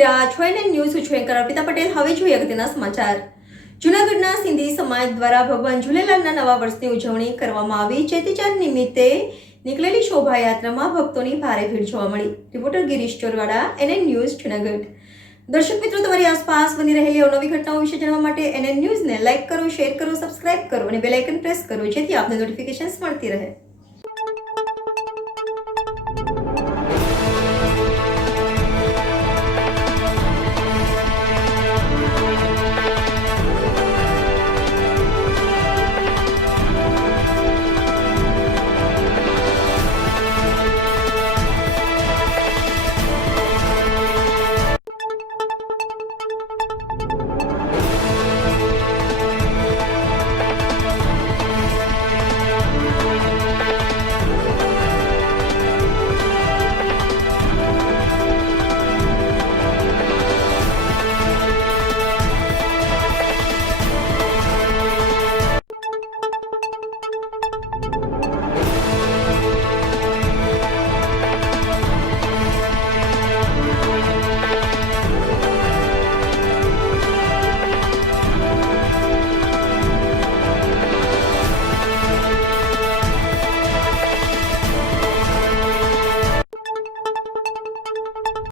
રહ્યા છો એને ન્યૂઝ છું એન્કર અર્પિતા પટેલ। હવે જોઈએ અગત્યના સમાચાર। જૂનાગઢના સિંધી સમાજ દ્વારા ભગવાન ઝૂલેલાલના નવા વર્ષની ઉજવણી કરવામાં આવી। ચેતીચાંદ નિમિત્તે નીકળેલી શોભાયાત્રામાં ભક્તોની ભારે ભીડ જોવા મળી। Reporter Girish Chorwada, NN news Junagadh. દર્શક મિત્રો, તમારી આસપાસ બની રહેલી અવનવી ઘટનાઓ વિશે જાણવા માટે NN ન્યૂઝને લાઇક કરો, શેર કરો, સબસ્ક્રાઇબ કરો અને બેલ આઇકન પ્રેસ કરો, જેથી આપને નોટિફિકેશન્સ મળતી રહે।